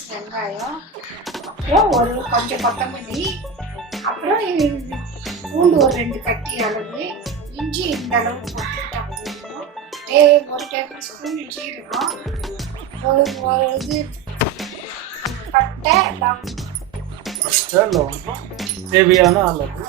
Piece வெங்காயம், அப்புறம் ஒரு கொஞ்சம் கொத்தமல்லி, அப்புறம் பூண்டு ஒரு 2 கட்டி அளவு, இஞ்சி இந்த அளவு போட்டுக்கிட்டா போதும். ஒரு டேபிள் ஸ்பூன் ஜீரகம், ஒரு இது பட்டை, தேவையான அளவு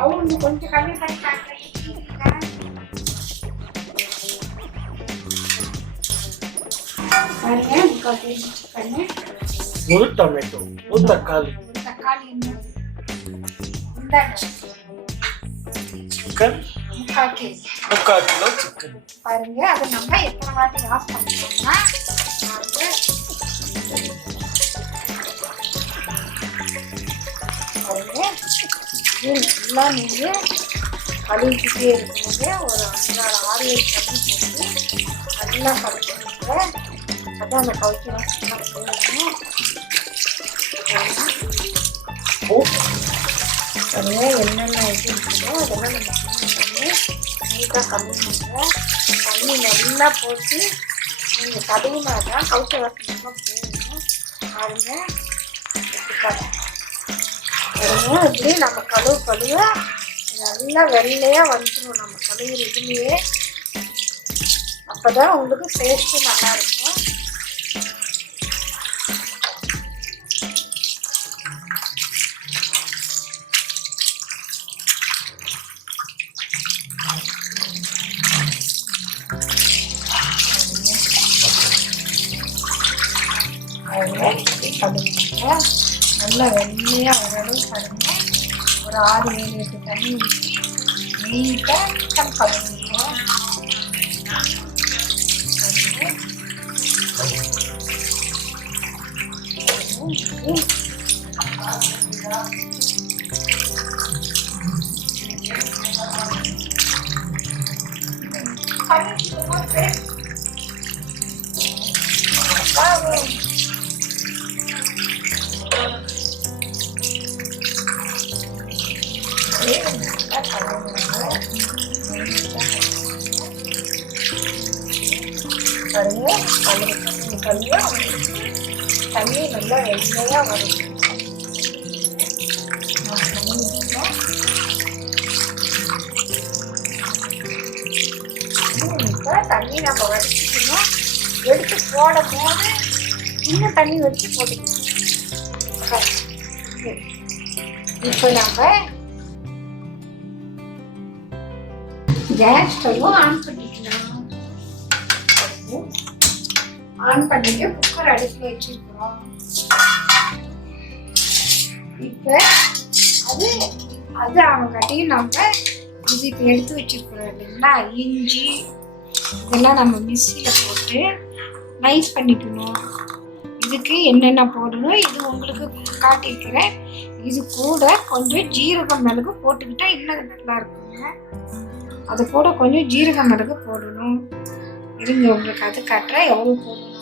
அவங்க கொஞ்சம் கம்மி பண்ணி காட்டுறேன். ஒரு டொமேட்டோ, ஒரு தக்காளி, சிக்கன் 3/4 கிலோ சிக்கன். பாருங்க, அதை நம்ம எத்தனை வாட்டி ஆஃப் பண்ணிட்டோம்னா பாருங்க, ஃபுல்லாக நீங்கள் கழுவிக்கிட்டே இருக்கும்போது ஒரு 6-7 தண்ணி போட்டு நல்லா கழுவிடுங்க. அதான் அந்த கவுச்சி வாசலாம் போடணும். பாருங்க, என்னென்ன இது இருக்குதோ அதெல்லாம் நம்ம பண்ணி நீட்டாக கழுவிடுங்க. தண்ணி நல்லா போட்டு நீங்கள் கழுவினா தான் கவுச்சி வாசலாம் போடணும். பாருங்க, இப்படி நம்ம கழுவ நல்லா வெள்ளையாக வந்துடும். நம்ம கழுவுற இதுலேயே அப்போதான் உங்களுக்கு டேஸ்ட்டு நல்லா இருக்கும். கழுவுங்க நல்லா வெள்ளையாக ஓரளவு பாருங்க. ஒரு 6-7 தண்ணி ஊற்றி நீட்டாக சிக்கன் கழுவுங்க. தண்ணி நல்லா வெள்ளையாக வரும். இப்போ தண்ணி நம்ம வடிச்சுக்கணும். எடுத்து போடும் போது இன்னும் தண்ணி வச்சு போட்டுக்கணும். இப்போ நம்ம கேஸ் ஸ்டவ்வும் ஆன் பண்ணிக்கலாம். ஆன் பண்ணிட்டு குக்கர் அடுப்பில் வச்சிருக்கிறோம். இப்போ அது அவங்ககிட்டையும் நம்ம இது இப்போ எடுத்து வச்சிருக்கிறோம் இல்லைங்களா, இஞ்சி இதெல்லாம் நம்ம மிக்ஸியில் போட்டு நைஸ் பண்ணிக்கணும். இதுக்கு என்னென்ன போடணும் இது உங்களுக்கு காட்டியிருக்கிறேன். இது கூட கொஞ்சம் ஜீரகம் மிளகு போட்டுக்கிட்டா இன்னும் நல்லா இருக்குங்க. அது கூட கொஞ்சம் ஜீரகம் மிளகு போடணும். இருங்க, உங்களுக்கு அது காட்டுறேன் எவ்வளோ போடணும்.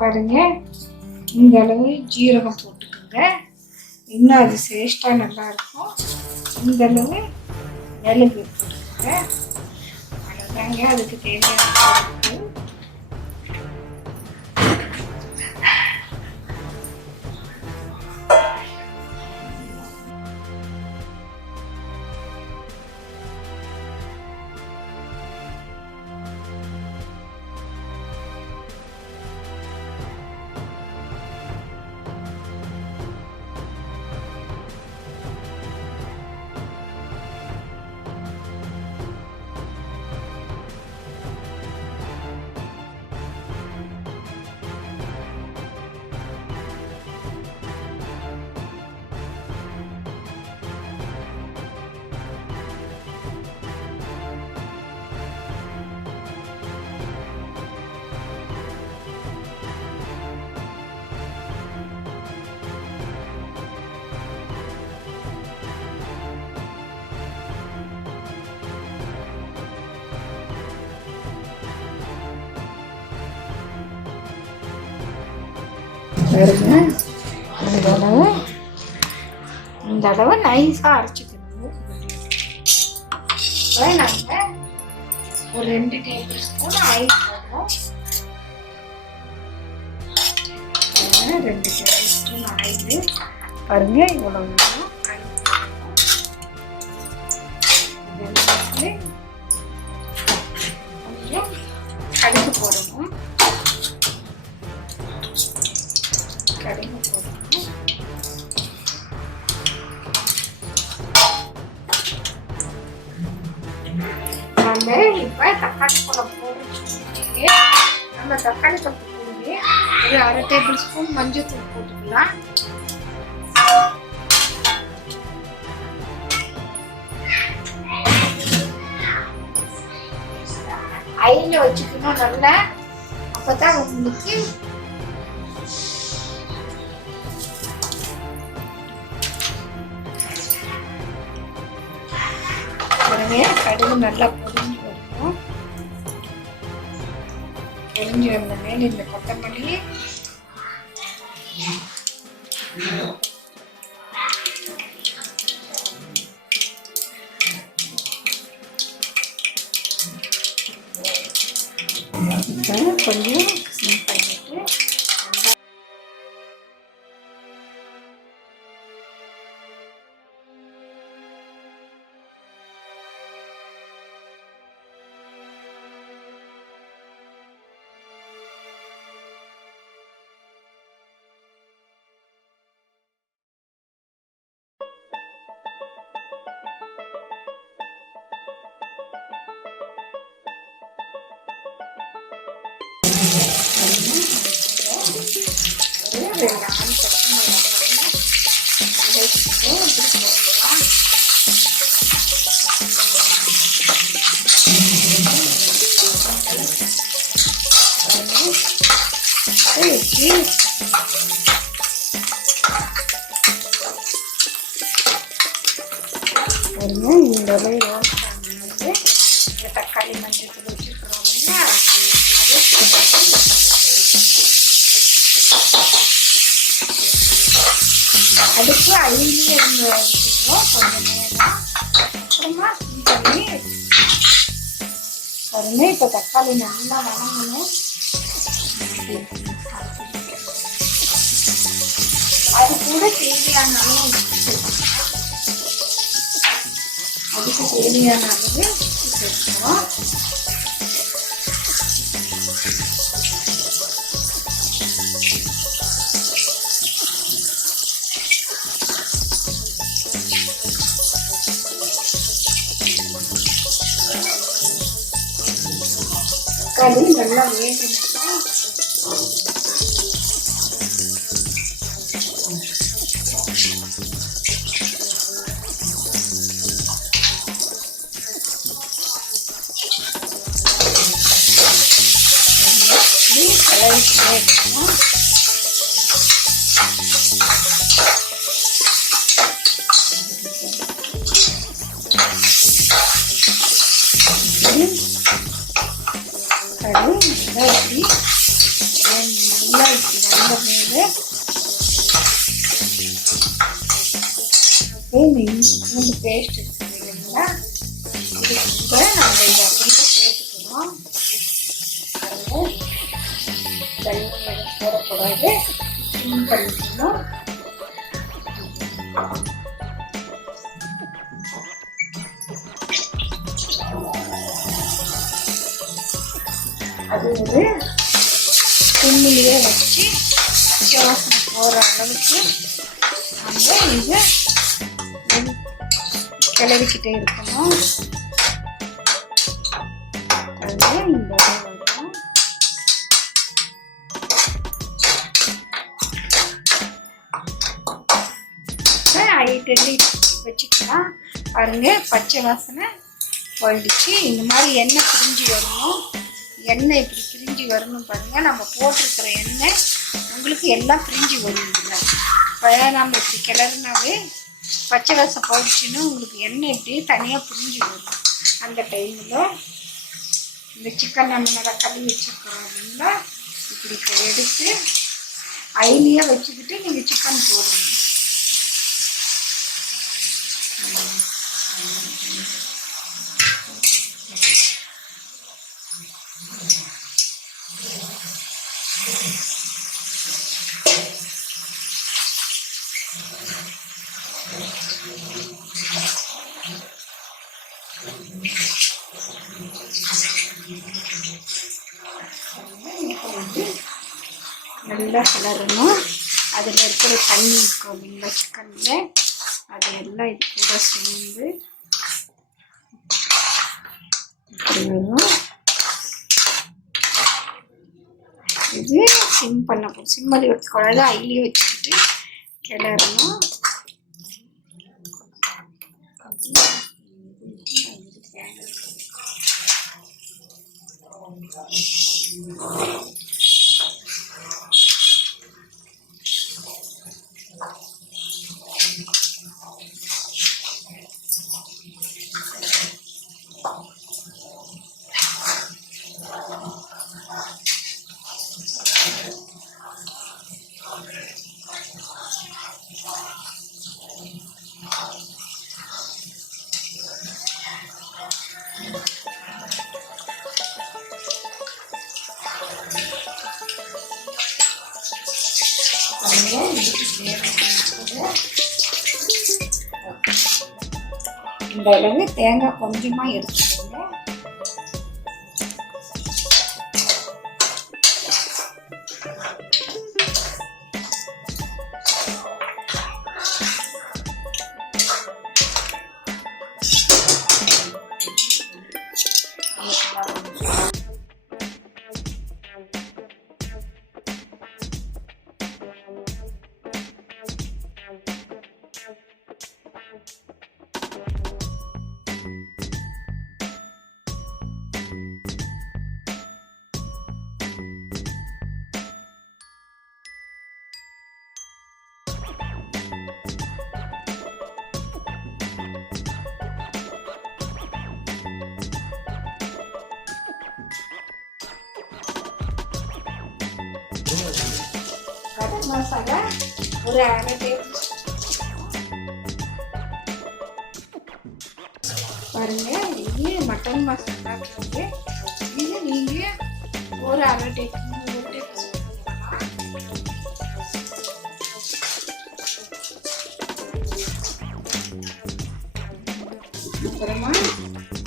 பாருங்க, இந்த அளவு ஜீரகம் போட்டுக்கோங்க. இன்னும் அது டேஸ்ட்டாக நல்லா இருக்கும். இந்த அளவு மிளகு போட்டுக்கோங்க. அவ்வளோதாங்க, அதுக்கு தேவையான பாருங்க, இந்த அளவு நைஸாக அரைச்சிக்கணும். நாங்கள் ஒரு 2 டேபிள் ஸ்பூன் ஆயில் போடுறோம். 2 டேபிள் ஸ்பூன் ஆயில் பாருங்க, இவ்வளோ கொஞ்சம் கடுகு போடணும். கடுகு போடணும். நம்ம இப்போ தக்காளி பழம் போட்டு நம்ம தக்காளி பழம் போட்டு ஒரு 1/2 டேபிள் ஸ்பூன் மஞ்சள் போட்டுக்கலாம். ஐல வச்சுக்கணும் நல்லா, அப்பதான் உங்களுக்கு கடுகு நல்லா பொரிஞ்சு வரணும். பொரிஞ்சு வந்த மேல இந்த கொத்தமல்லி, கொஞ்சம் மிக்ஸ் பண்ணிட்டு இந்த அளவு ரோஸ்ட் ஆனது இந்த தக்காளி மஞ்சள் வச்சுருக்கிறோம் இல்லையா, அடுப்பு ஐலியே இருந்து வச்சுக்கிறோம் கொஞ்சம் நேரம். அப்புறமா பண்ணி பாருங்க, இப்போ தக்காளி நல்லா வணங்கணும். அது கூட தேவையான அளவு அதுக்கு தேவையான அளவு சேர்த்துக்கிறோம். தக்காளி நல்லா வேகணும். பூண்டு பேஸ்ட் இருக்குங்களா, இது கூட நம்ம இதை அப்படியே சேர்த்துக்கணும். தண்ணி எதுவும் போடக்கூடாது, பண்ணிக்கணும். அது ஒரு சிம்மிலேயே வச்சு வாசனை போகிற அளவுக்கு நம்ம இதை கிளறிக்கிட்டே இருக்கணும். அது இந்த வரும். ஐட்டலி வச்சுக்கலாம். பாருங்க, பச்சை வாசனை போயிடுச்சு. இந்த மாதிரி எண்ணெய் பிரிஞ்சு வரணும். எண்ணெய் இப்படி பிரிஞ்சு வரணும். பாருங்க, நம்ம போட்டிருக்கிற எண்ணெய் உங்களுக்கு எல்லாம் பிரிஞ்சு வருதுங்க. இப்போ நம்ம இப்படி கிளறினாவே பச்சை வாசம் போயிடுச்சுன்னா உங்களுக்கு எண்ணெய் இப்படி தனியாக பிரிஞ்சு வரும். அந்த டைமில் இந்த சிக்கன் நம்ம நல்லா கழுவி வச்சுருக்கோம் அப்படின்னா இப்படி எடுத்து ஹைலியே வச்சுக்கிட்டு நீங்கள் சிக்கன் போடணும். நல்லா கிளறணும். அதில் இருக்கிற தண்ணி இருக்கும் இல்லைங்களா சிக்கனில், அதையெல்லாம் இது கூட சேர்ந்து வரும். இது சிம் பண்ணணும். சிம்மலி வைக்கக்கூடாது, ஐலியே வச்சுக்கிட்டு கிளறணும். இந்த அளவு தேங்காய் கொஞ்சமாக எடுத்துக்கோங்க. கரம் மசாலா ஒரு அரை டேபிள் பாருங்க. இது மட்டன் மசாலா போட்டு இது நீங்கள் ஒரு அரை டேபிள் அப்புறமா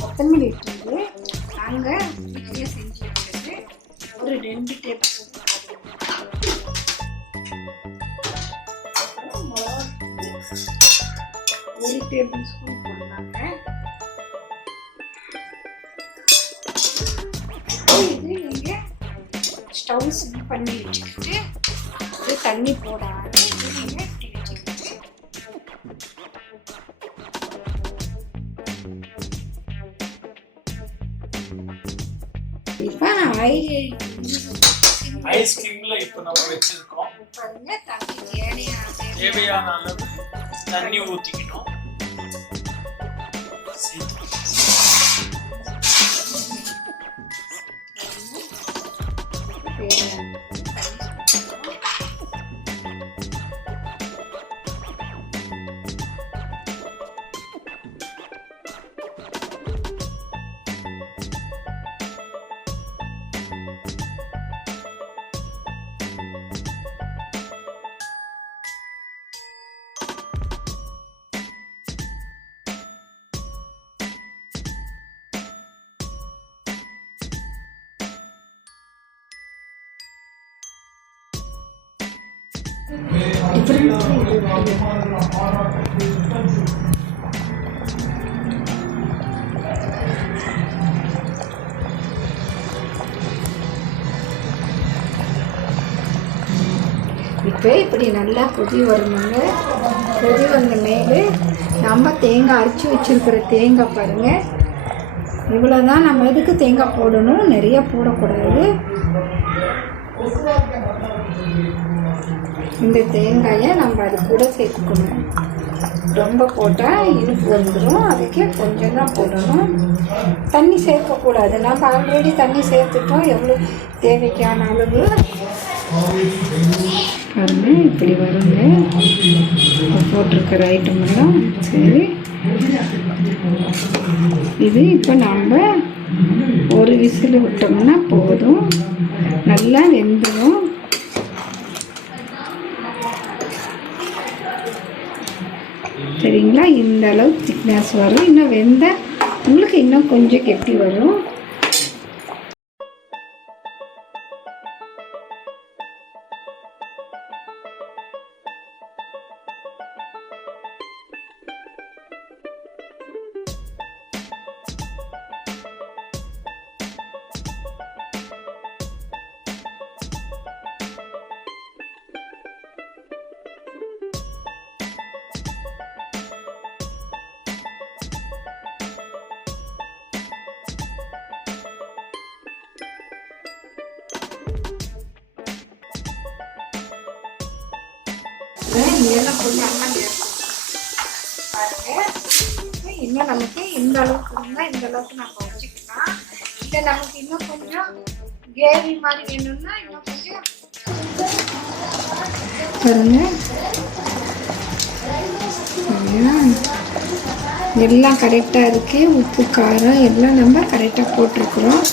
கொத்தமல்லி தூள் நாங்கள் வீட்டிலேயே செஞ்சு வச்சுட்டு ஒரு 2 டேபிள் ஸ்பூன். ஒரு டேபிள் ஸ்பூன் போடுறாங்க. இது நீங்கள் ஸ்டவ் சிம் பண்ணி வச்சுக்கிட்டு இது தண்ணி போடாது. இது நீங்கள் இப்படி வச்சுக்கிட்டு இப்போ ஐஸ்கிரீம்ல இப்போ நம்ம வச்சிருக்கோம். பாருங்க, தண்ணி தேவையான அளவு தண்ணி ஊற்றிக்கணும். இப்போ இப்படி நல்லா கொதி வரணுங்க. கொதி வந்த மேலே நம்ம தேங்காய் அரைச்சி வச்சுருக்கிற தேங்காய் பாருங்கள், இவ்வளோ தான். நம்ம எதுக்கு தேங்காய் போடணும், நிறைய போடக்கூடாது. இந்த தேங்காயை நம்ம அது கூட சேர்த்துக்கணும். ரொம்ப போட்டால் இனிப்பு வந்துடும், அதுக்கே கொஞ்சம் தான் போடணும். தண்ணி சேர்க்கக்கூடாது. நம்ம ஆல்ரெடி தண்ணி சேர்த்துட்டோம். எவ்வளோ தேவைக்கான அளவு பாருங்க இப்படி வருங்க போட்டிருக்கிற ஐட்டம் எல்லாம். சரி, இது இப்போ நம்ம ஒரு விசில் விட்டோம்னா போதும், நல்லா வெந்துடும். சரிங்களா, இந்த அளவு திக்னஸ் வரும். இன்னும் வெந்த உங்களுக்கு இன்னும் கொஞ்சம் கெட்டி வரும். இதெல்லாம் கொஞ்சம் அண்ணன் பாருங்க. இன்னும் நமக்கு இந்த அளவுக்கு இருந்தால் இந்த அளவுக்கு நம்ம வச்சுக்கலாம். இல்லை நமக்கு இன்னும் கொஞ்சம் கிரேவி மாதிரி வேணும்னா இன்னும் கொஞ்சம் பாருங்க. எல்லாம் கரெக்டாக இருக்கு. உப்பு காரம் எல்லாம் நம்ம கரெக்டாக போட்டிருக்கிறோம்.